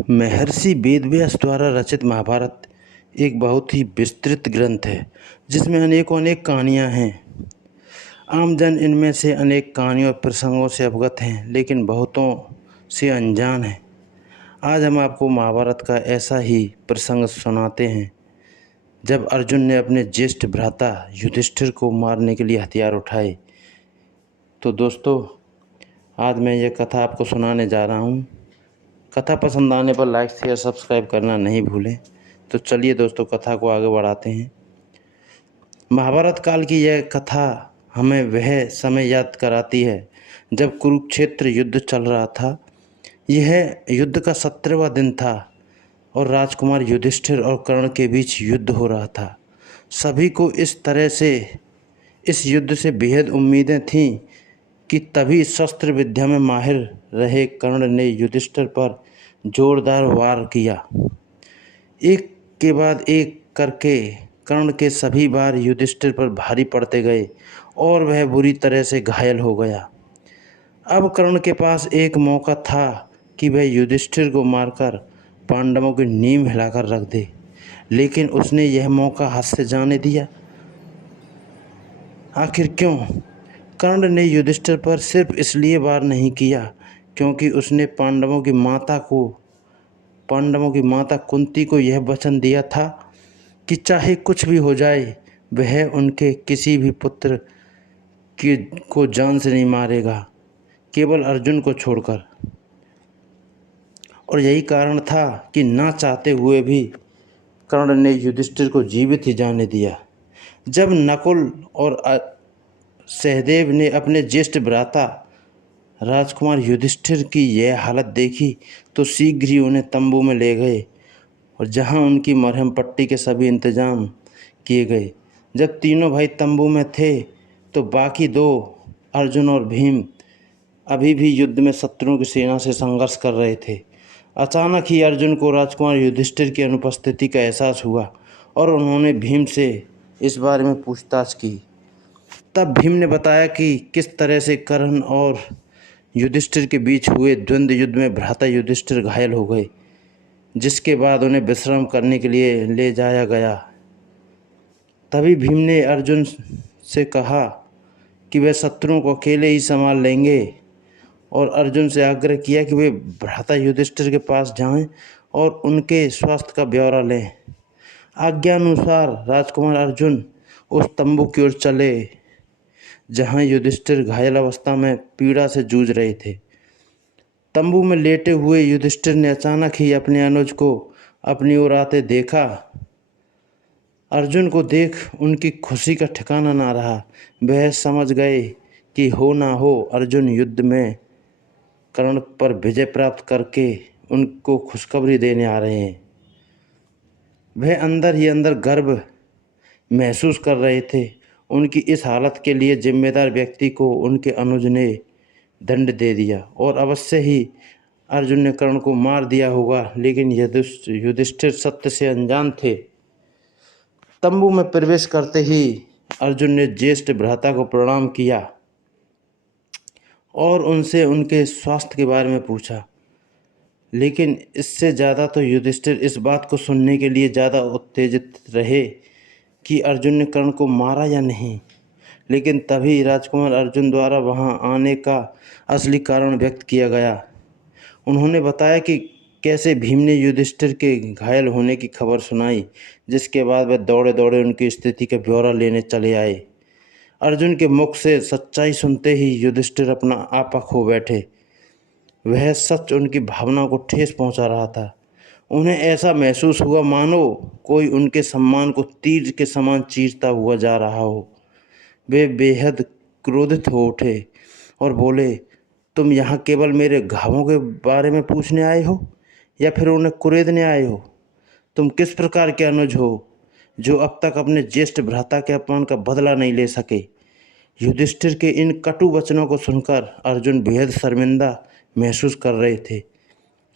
महर्षि वेदव्यास द्वारा रचित महाभारत एक बहुत ही विस्तृत ग्रंथ है जिसमें अनेक कहानियाँ हैं। आमजन इनमें से अनेक कहानियों और प्रसंगों से अवगत हैं, लेकिन बहुतों से अनजान हैं। आज हम आपको महाभारत का ऐसा ही प्रसंग सुनाते हैं जब अर्जुन ने अपने ज्येष्ठ भ्राता युधिष्ठिर को मारने के लिए हथियार उठाए। तो दोस्तों, आज मैं यह कथा आपको सुनाने जा रहा हूँ। कथा पसंद आने पर लाइक शेयर सब्सक्राइब करना नहीं भूलें। तो चलिए दोस्तों, कथा को आगे बढ़ाते हैं। महाभारत काल की यह कथा हमें वह समय याद कराती है जब कुरुक्षेत्र युद्ध चल रहा था। यह युद्ध का 17वां दिन था और राजकुमार युधिष्ठिर और कर्ण के बीच युद्ध हो रहा था। सभी को इस युद्ध से बेहद उम्मीदें थीं कि तभी शस्त्र विद्या में माहिर रहे कर्ण ने युधिष्ठिर पर जोरदार वार किया। एक के बाद एक करके कर्ण के सभी वार युधिष्ठिर पर भारी पड़ते गए और वह बुरी तरह से घायल हो गया। अब कर्ण के पास एक मौका था कि वह युधिष्ठिर को मारकर पांडवों की नींव हिलाकर रख दे, लेकिन उसने यह मौका हाथ से जाने दिया। आखिर क्यों? कर्ण ने युधिष्ठिर पर सिर्फ इसलिए वार नहीं किया क्योंकि उसने पांडवों की माता कुंती को यह वचन दिया था कि चाहे कुछ भी हो जाए वह उनके किसी भी पुत्र को जान से नहीं मारेगा, केवल अर्जुन को छोड़कर। और यही कारण था कि ना चाहते हुए भी कर्ण ने युधिष्ठिर को जीवित ही जाने दिया। जब नकुल और सहदेव ने अपने ज्येष्ठ भ्राता राजकुमार युधिष्ठिर की यह हालत देखी तो शीघ्र ही उन्हें तंबू में ले गए और जहां उनकी मरहम पट्टी के सभी इंतजाम किए गए। जब तीनों भाई तंबू में थे तो बाकी दो, अर्जुन और भीम, अभी भी युद्ध में शत्रुओं की सेना से संघर्ष कर रहे थे। अचानक ही अर्जुन को राजकुमार युधिष्ठिर की अनुपस्थिति का एहसास हुआ और उन्होंने भीम से इस बारे में पूछताछ की। तब भीम ने बताया कि किस तरह से कर्ण और युधिष्ठिर के बीच हुए द्वंद्व युद्ध में भ्राता युधिष्ठिर घायल हो गए, जिसके बाद उन्हें विश्राम करने के लिए ले जाया गया। तभी भीम ने अर्जुन से कहा कि वे शत्रुओं को अकेले ही संभाल लेंगे और अर्जुन से आग्रह किया कि वे भ्राता युधिष्ठिर के पास जाएं और उनके स्वास्थ्य का ब्यौरा लें। आज्ञानुसार राजकुमार अर्जुन उस तंबू की ओर चले जहां युधिष्ठिर घायल अवस्था में पीड़ा से जूझ रहे थे। तंबू में लेटे हुए युधिष्ठिर ने अचानक ही अपने अनुज को अपनी ओर आते देखा। अर्जुन को देख उनकी खुशी का ठिकाना ना रहा। वह समझ गए कि हो ना हो अर्जुन युद्ध में कर्ण पर विजय प्राप्त करके उनको खुशखबरी देने आ रहे हैं। वह अंदर ही अंदर गर्व महसूस कर रहे थे। उनकी इस हालत के लिए जिम्मेदार व्यक्ति को उनके अनुज ने दंड दे दिया और अवश्य ही अर्जुन ने कर्ण को मार दिया होगा, लेकिन युधिष्ठिर सत्य से अनजान थे। तंबू में प्रवेश करते ही अर्जुन ने ज्येष्ठ भ्राता को प्रणाम किया और उनसे उनके स्वास्थ्य के बारे में पूछा, लेकिन इससे ज़्यादा तो युधिष्ठिर इस बात को सुनने के लिए ज़्यादा उत्तेजित रहे कि अर्जुन ने कर्ण को मारा या नहीं। लेकिन तभी राजकुमार अर्जुन द्वारा वहां आने का असली कारण व्यक्त किया गया। उन्होंने बताया कि कैसे भीम ने युधिष्ठिर के घायल होने की खबर सुनाई, जिसके बाद वह दौड़े दौड़े उनकी स्थिति का ब्यौरा लेने चले आए। अर्जुन के मुख से सच्चाई सुनते ही युधिष्ठिर अपना आपा खो बैठे। वह सच उनकी भावनाओं को ठेस पहुंचा रहा था। उन्हें ऐसा महसूस हुआ मानो कोई उनके सम्मान को तीर के समान चीरता हुआ जा रहा हो। वे बेहद क्रोधित हो उठे और बोले, तुम यहाँ केवल मेरे घावों के बारे में पूछने आए हो या फिर उन्हें कुरेदने आए हो? तुम किस प्रकार के अनुज हो जो अब तक अपने ज्येष्ठ भ्राता के अपमान का बदला नहीं ले सके? युधिष्ठिर के इन कटु वचनों को सुनकर अर्जुन बेहद शर्मिंदा महसूस कर रहे थे,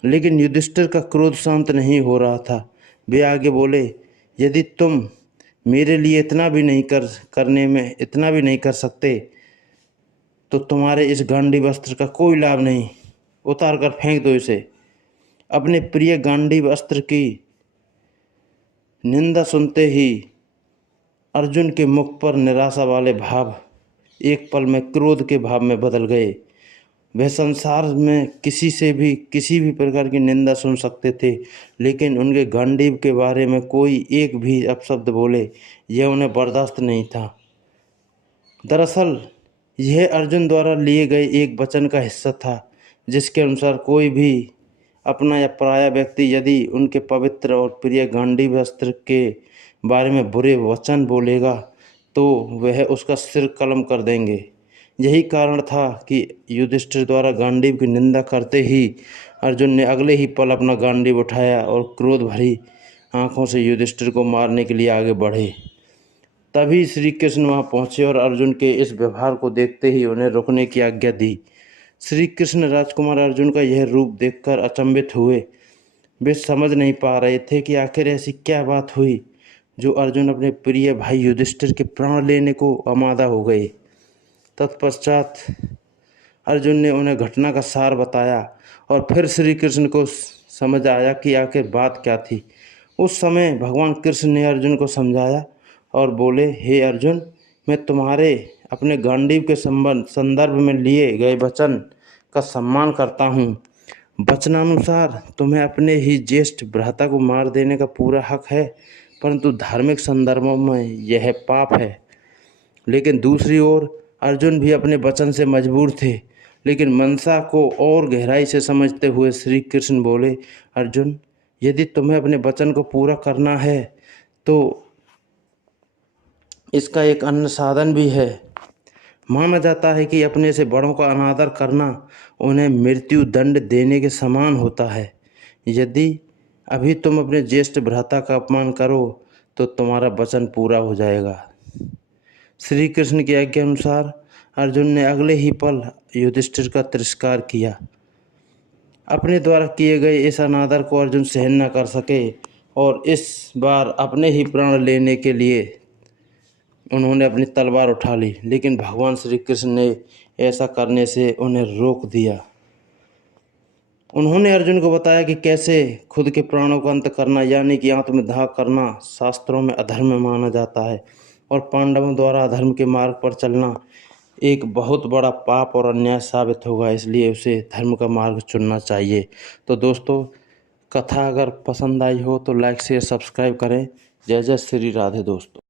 लेकिन युधिष्ठिर का क्रोध शांत नहीं हो रहा था। वे आगे बोले, यदि तुम मेरे लिए इतना भी नहीं कर सकते तो तुम्हारे इस गांडी वस्त्र का कोई लाभ नहीं। उतार कर फेंक दो इसे। अपने प्रिय गांडीव अस्त्र की निंदा सुनते ही अर्जुन के मुख पर निराशा वाले भाव एक पल में क्रोध के भाव में बदल गए। वह संसार में किसी से भी किसी भी प्रकार की निंदा सुन सकते थे, लेकिन उनके गांडीव के बारे में कोई एक भी अपशब्द बोले यह उन्हें बर्दाश्त नहीं था। दरअसल यह अर्जुन द्वारा लिए गए एक वचन का हिस्सा था, जिसके अनुसार कोई भी अपना या पराया व्यक्ति यदि उनके पवित्र और प्रिय गांडीव अस्त्र के बारे में बुरे वचन बोलेगा तो वह उसका सिर कलम कर देंगे। यही कारण था कि युधिष्ठिर द्वारा गांडीव की निंदा करते ही अर्जुन ने अगले ही पल अपना गांडीव उठाया और क्रोध भरी आंखों से युधिष्ठिर को मारने के लिए आगे बढ़े। तभी श्री कृष्ण वहां पहुंचे और अर्जुन के इस व्यवहार को देखते ही उन्हें रुकने की आज्ञा दी। श्री कृष्ण राजकुमार अर्जुन का यह रूप देखकर अचंभित हुए। वे समझ नहीं पा रहे थे कि आखिर ऐसी क्या बात हुई जो अर्जुन अपने प्रिय भाई युधिष्ठिर के प्राण लेने को आमादा हो गए। तत्पश्चात अर्जुन ने उन्हें घटना का सार बताया और फिर श्री कृष्ण को समझ आया कि आखिर बात क्या थी। उस समय भगवान कृष्ण ने अर्जुन को समझाया और बोले, हे अर्जुन, मैं तुम्हारे अपने गांडीव के संदर्भ में लिए गए वचन का सम्मान करता हूँ। वचनानुसार तुम्हें अपने ही ज्येष्ठ भ्राता को मार देने का पूरा हक है, परंतु धार्मिक संदर्भों में यह पाप है। लेकिन दूसरी ओर अर्जुन भी अपने वचन से मजबूर थे, लेकिन मनसा को और गहराई से समझते हुए श्री कृष्ण बोले, अर्जुन, यदि तुम्हें अपने वचन को पूरा करना है तो इसका एक अन्य साधन भी है। माना जाता है कि अपने से बड़ों का अनादर करना उन्हें मृत्यु दंड देने के समान होता है। यदि अभी तुम अपने ज्येष्ठ भ्राता का अपमान करो तो तुम्हारा वचन पूरा हो जाएगा। श्री कृष्ण की आज्ञा अनुसार अर्जुन ने अगले ही पल युधिष्ठिर का तिरस्कार किया। अपने द्वारा किए गए इस अनादर को अर्जुन सहन न कर सके और इस बार अपने ही प्राण लेने के लिए उन्होंने अपनी तलवार उठा ली, लेकिन भगवान श्री कृष्ण ने ऐसा करने से उन्हें रोक दिया। उन्होंने अर्जुन को बताया कि कैसे खुद के प्राणों का अंत करना यानी कि आत्मदाह करना शास्त्रों में अधर्म माना जाता है और पांडवों द्वारा अधर्म के मार्ग पर चलना एक बहुत बड़ा पाप और अन्याय साबित होगा, इसलिए उसे धर्म का मार्ग चुनना चाहिए। तो दोस्तों, कथा अगर पसंद आई हो तो लाइक शेयर सब्सक्राइब करें। जय जय श्री राधे दोस्तों।